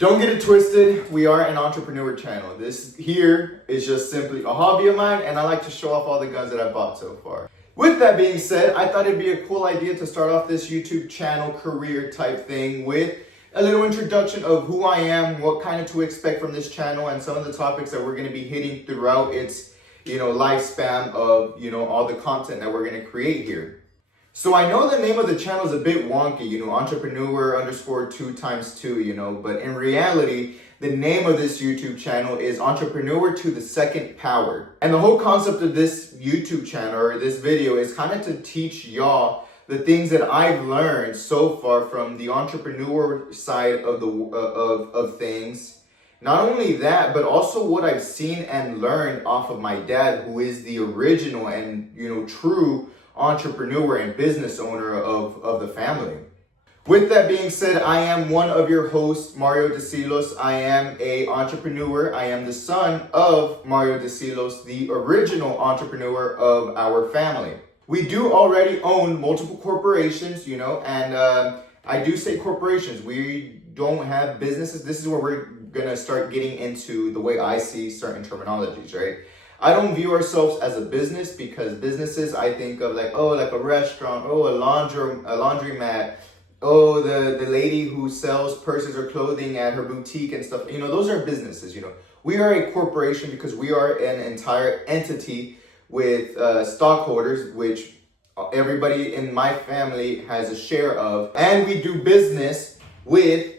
Don't get it twisted, we are an entrepreneur channel. This here is just simply a hobby of mine, and I like to show off all the guns that I've bought so far. With that being said, I thought it'd be a cool idea to start off this YouTube channel career type thing with a little introduction of who I am, what kind of to expect from this channel, and some of the topics that we're going to be hitting throughout its lifespan of all the content that we're going to create here. So I know the name of the channel is a bit wonky, entrepreneur _ 2 times 2, but in reality, the name of this YouTube channel is Entrepreneur to the Second Power. And the whole concept of this YouTube channel or this video is kind of to teach y'all the things that I've learned so far from the entrepreneur side of of things. Not only that, but also what I've seen and learned off of my dad, who is the original and true entrepreneur and business owner of the family. With that being said, I am one of your hosts, Mario DeSilos. I am an entrepreneur. I am the son of Mario DeSilos, the original entrepreneur of our family. We do already own multiple corporations, and I do say corporations. We don't have businesses. This is where we're gonna start getting into the way I see certain terminologies, right? I don't view ourselves as a business, because businesses I think of like a restaurant, a laundromat, the lady who sells purses or clothing at her boutique and stuff. Those are businesses. We are a corporation because we are an entire entity with stockholders, which everybody in my family has a share of, and we do business with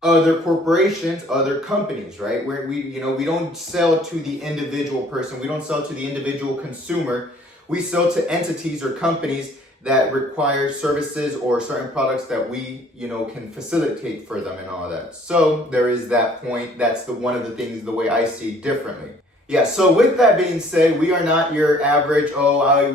other corporations, other companies, right? Where we don't sell to the individual person. We don't sell to the individual consumer. We sell to entities or companies that require services or certain products that we, can facilitate for them and all that. So there is that point. That's one of the things, the way I see differently. Yeah, so with that being said, we are not your average,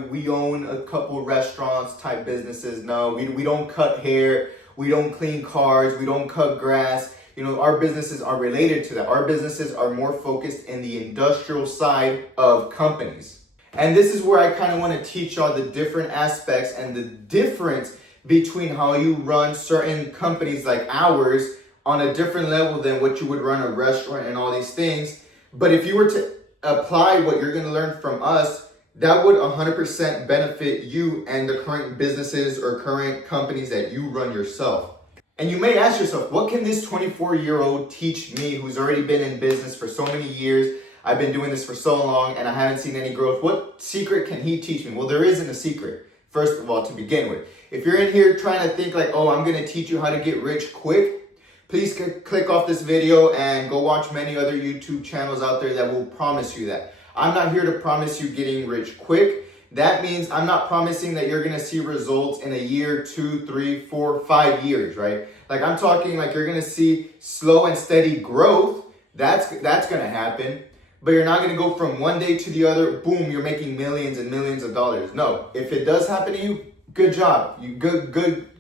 we own a couple restaurants type businesses. No, we don't cut hair. We don't clean cars. We don't cut grass. Our businesses are related to that. Our businesses are more focused in the industrial side of companies. And this is where I kind of want to teach y'all the different aspects and the difference between how you run certain companies like ours on a different level than what you would run a restaurant and all these things. But if you were to apply what you're going to learn from us, that would 100% benefit you and the current businesses or current companies that you run yourself. And you may ask yourself, what can this 24-year-old teach me who's already been in business for so many years? I've been doing this for so long and I haven't seen any growth. What secret can he teach me? Well, there isn't a secret, first of all, to begin with. If you're in here trying to think like, I'm going to teach you how to get rich quick, please click off this video and go watch many other YouTube channels out there that will promise you that. I'm not here to promise you getting rich quick. That means I'm not promising that you're going to see results in a year, 2, 3, 4, 5 years, right? Like I'm talking like you're going to see slow and steady growth. That's going to happen. But you're not going to go from one day to the other, boom, you're making millions and millions of dollars. No, if it does happen to you, good job.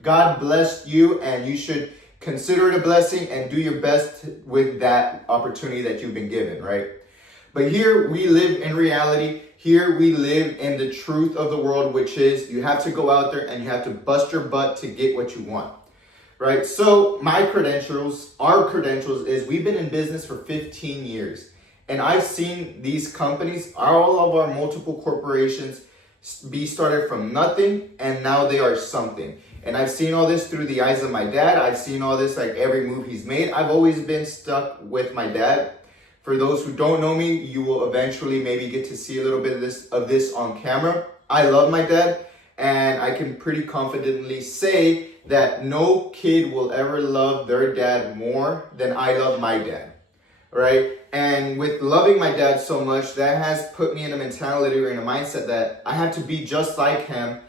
God bless you, and you should consider it a blessing and do your best with that opportunity that you've been given, right? But here we live in reality. Here we live in the truth of the world, which is you have to go out there and you have to bust your butt to get what you want, right? So our credentials is we've been in business for 15 years. And I've seen these companies, all of our multiple corporations, be started from nothing, and now they are something. And I've seen all this through the eyes of my dad. I've seen all this, like every move he's made. I've always been stuck with my dad. For those who don't know me, you will eventually maybe get to see a little bit of this on camera. I love my dad, and I can pretty confidently say that no kid will ever love their dad more than I love my dad, right? And with loving my dad so much, that has put me in a mentality or in a mindset that I have to be just like him,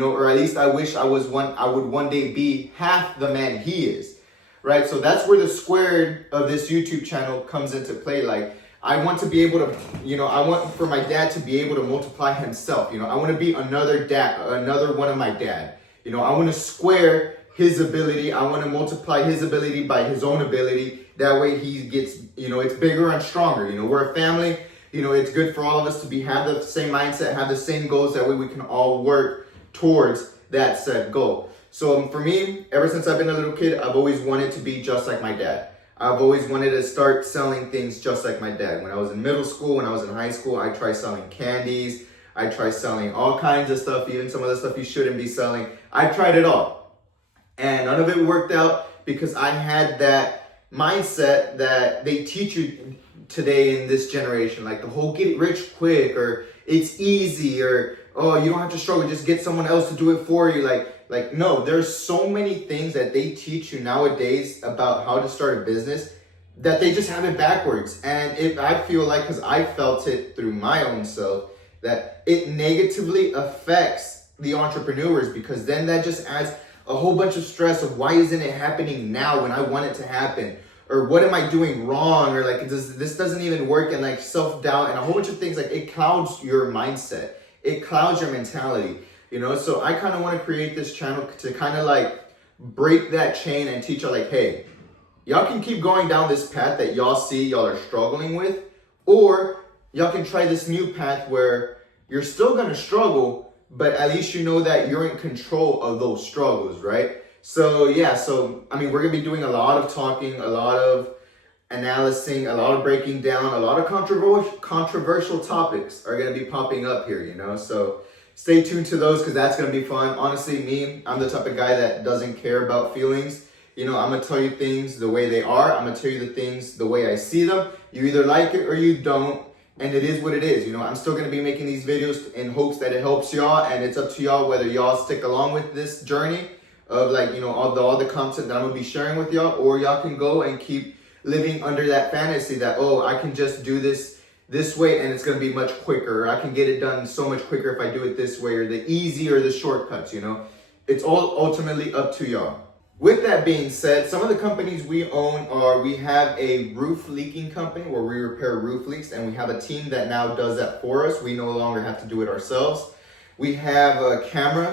or at least I wish I would one day be half the man he is. Right, so that's where the squared of this YouTube channel comes into play. Like, I want to be able to, I want for my dad to be able to multiply himself. I want to be another one of my dad. I want to square his ability. I want to multiply his ability by his own ability. That way he gets, it's bigger and stronger. We're a family. It's good for all of us to have the same mindset, have the same goals. That way we can all work towards that said goal. So for me, ever since I've been a little kid, I've always wanted to be just like my dad. I've always wanted to start selling things just like my dad. When I was in middle school, when I was in high school, I tried selling candies. I tried selling all kinds of stuff, even some of the stuff you shouldn't be selling. I tried it all. And none of it worked out because I had that mindset that they teach you today in this generation. Like the whole get rich quick, or it's easy, or oh, you don't have to struggle, just get someone else to do it for you. Like no, there's so many things that they teach you nowadays about how to start a business that they just have it backwards. And if I feel like, because I felt it through my own self, that it negatively affects the entrepreneurs, because then that just adds a whole bunch of stress of why isn't it happening now when I want it to happen? Or what am I doing wrong? Or like, this doesn't even work, and like self-doubt and a whole bunch of things. Like it clouds your mindset. It clouds your mentality, you know? So I kind of want to create this channel to kind of like break that chain and teach y'all like, hey, y'all can keep going down this path that y'all see y'all are struggling with, or y'all can try this new path where you're still going to struggle, but at least you know that you're in control of those struggles, right? So yeah, I mean, we're going to be doing a lot of talking, a lot of analyzing, a lot of breaking down, a lot of controversial topics are going to be popping up here, you know? So stay tuned to those, because that's going to be fun. Honestly, I'm the type of guy that doesn't care about feelings. You know, I'm going to tell you things the way they are. I'm going to tell you the things the way I see them. You either like it or you don't. And it is what it is. You know, I'm still going to be making these videos in hopes that it helps y'all. And it's up to y'all whether y'all stick along with this journey of like, you know, all the content that I'm going to be sharing with y'all. Or y'all can go and keep living under that fantasy that, oh, I can just do this way and it's going to be much quicker. Or I can get it done so much quicker if I do it this way, or the easy or the shortcuts, you know. It's all ultimately up to y'all. With that being said, some of the companies we own we have a roof leaking company where we repair roof leaks, and we have a team that now does that for us. We no longer have to do it ourselves. We have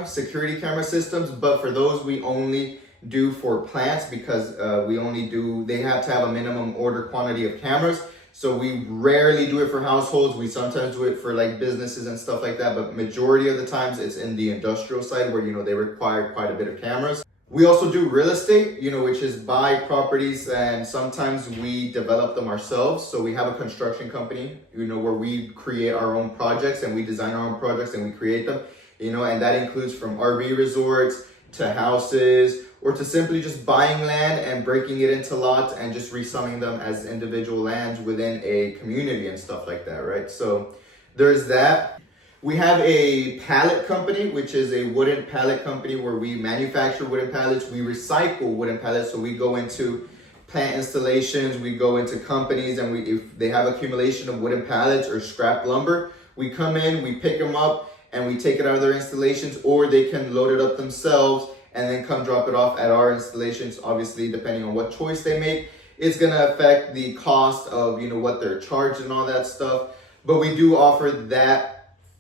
security camera systems, but for those we only do for plants, because they have to have a minimum order quantity of cameras. So we rarely do it for households. We sometimes do it for like businesses and stuff like that, but majority of the times it's in the industrial side where, you know, they require quite a bit of cameras. We also do real estate, you know, which is buy properties, and sometimes we develop them ourselves. So we have a construction company, you know, where we create our own projects and we design our own projects and we create them, you know, and that includes from RV resorts to houses, or to simply just buying land and breaking it into lots and just reselling them as individual lands within a community and stuff like that, right? So there's that. We have a pallet company, which is a wooden pallet company where we manufacture wooden pallets. We recycle wooden pallets. So we go into plant installations, we go into companies, and if they have accumulation of wooden pallets or scrap lumber, we come in, we pick them up, and we take it out of their installations, or they can load it up themselves and then come drop it off at our installations. Obviously, depending on what choice they make, it's gonna affect the cost of, you know, what they're charged and all that stuff. But we do offer that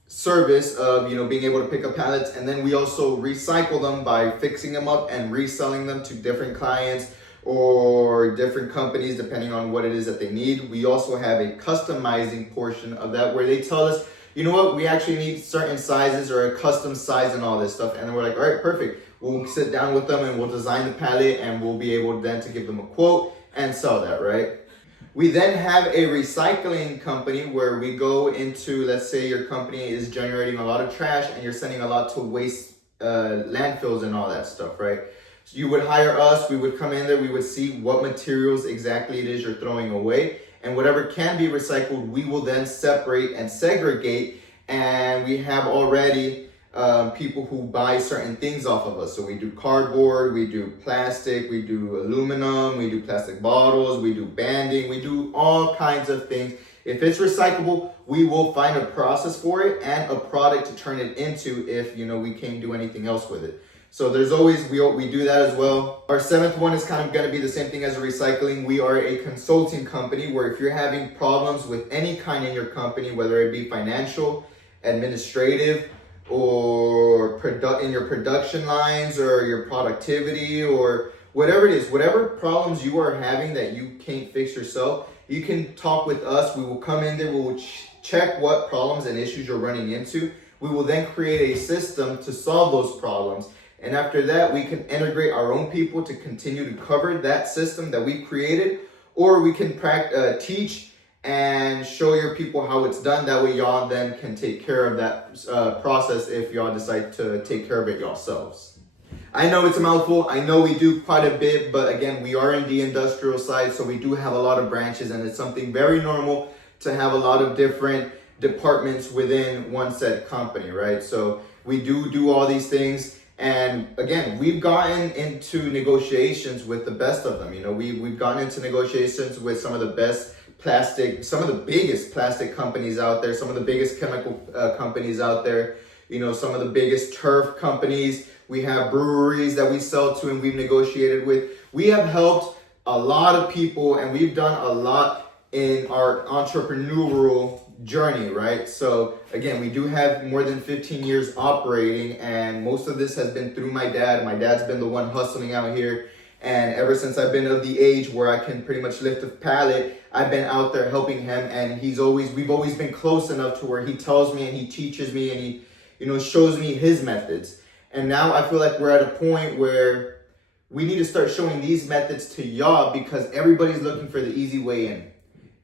service of, you know, being able to pick up pallets, and then we also recycle them by fixing them up and reselling them to different clients or different companies depending on what it is that they need. We also have a customizing portion of that where they tell us, you know what, we actually need certain sizes or a custom size and all this stuff, and then we're like, all right, perfect. We'll sit down with them and we'll design the pallet, and we'll be able then to give them a quote and sell that, right? We then have a recycling company where we go into, let's say your company is generating a lot of trash and you're sending a lot to waste landfills and all that stuff, right? So you would hire us, we would come in there, we would see what materials exactly it is you're throwing away, and whatever can be recycled, we will then separate and segregate, and we have already people who buy certain things off of us. So we do cardboard, we do plastic, we do aluminum, we do plastic bottles, we do banding, we do all kinds of things. If it's recyclable, we will find a process for it and a product to turn it into if, you know, we can't do anything else with it. So there's always, we do that as well. Our seventh one is kind of going to be the same thing as a recycling. We are a consulting company where if you're having problems with any kind in your company, whether it be financial, administrative, or in your production lines or your productivity or whatever it is, whatever problems you are having that you can't fix yourself, you can talk with us. We will come in there, we will check what problems and issues you're running into. We will then create a system to solve those problems. And after that, we can integrate our own people to continue to cover that system that we created, or we can teach and show your people how it's done. That way y'all then can take care of that process if y'all decide to take care of it yourselves. I know it's a mouthful. I know we do quite a bit, but again, we are in the industrial side, so we do have a lot of branches, and it's something very normal to have a lot of different departments within one said company, right? So we do all these things. And again, we've gotten into negotiations with the best of them. You know, we've gotten into negotiations with some of the best some of the biggest plastic companies out there, some of the biggest chemical companies out there, you know, some of the biggest turf companies. We have breweries that we sell to and we've negotiated with. We have helped a lot of people, and we've done a lot in our entrepreneurial journey, right? So again, we do have more than 15 years operating, and most of this has been through my dad. My dad's been the one hustling out here, and ever since I've been of the age where I can pretty much lift a pallet, I've been out there helping him, and we've always been close enough to where he tells me and he teaches me and he, you know, shows me his methods. And now I feel like we're at a point where we need to start showing these methods to y'all, because everybody's looking for the easy way in.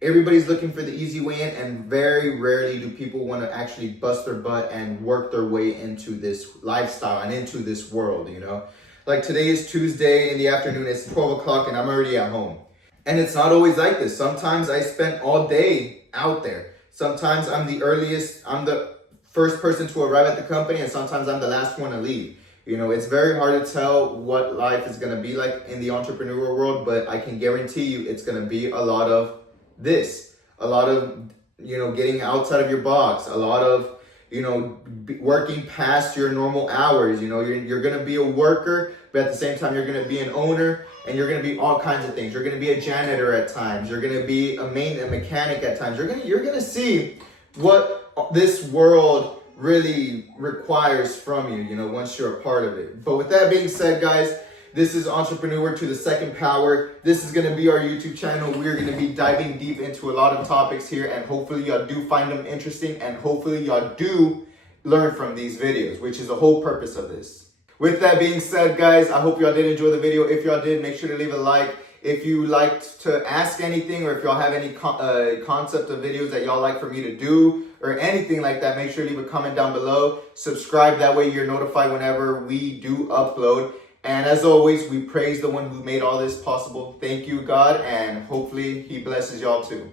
Everybody's looking for the easy way in, and very rarely do people want to actually bust their butt and work their way into this lifestyle and into this world, you know? Like today is Tuesday in the afternoon, it's 12 o'clock and I'm already at home. And it's not always like this. Sometimes I spend all day out there. Sometimes I'm the first person to arrive at the company, and sometimes I'm the last one to leave. You know, it's very hard to tell what life is going to be like in the entrepreneurial world, but I can guarantee you it's going to be a lot of this, a lot of, you know, getting outside of your box, a lot of, you know, working past your normal hours. You know, you're going to be a worker, but at the same time, you're going to be an owner, and you're going to be all kinds of things. You're going to be a janitor at times. You're going to be a mechanic at times. You're going to see what this world really requires from you, you know, once you're a part of it. But with that being said, guys, this is Entrepreneur to the Second Power. This is going to be our YouTube channel. We're going to be diving deep into a lot of topics here, and hopefully y'all do find them interesting, and hopefully y'all do learn from these videos, which is the whole purpose of this. With that being said, guys, I hope y'all did enjoy the video. If y'all did, make sure to leave a like. If you liked to ask anything, or if y'all have any concept of videos that y'all like for me to do or anything like that, make sure to leave a comment down below. Subscribe, that way you're notified whenever we do upload. And as always, we praise the one who made all this possible. Thank you, God, and hopefully he blesses y'all too.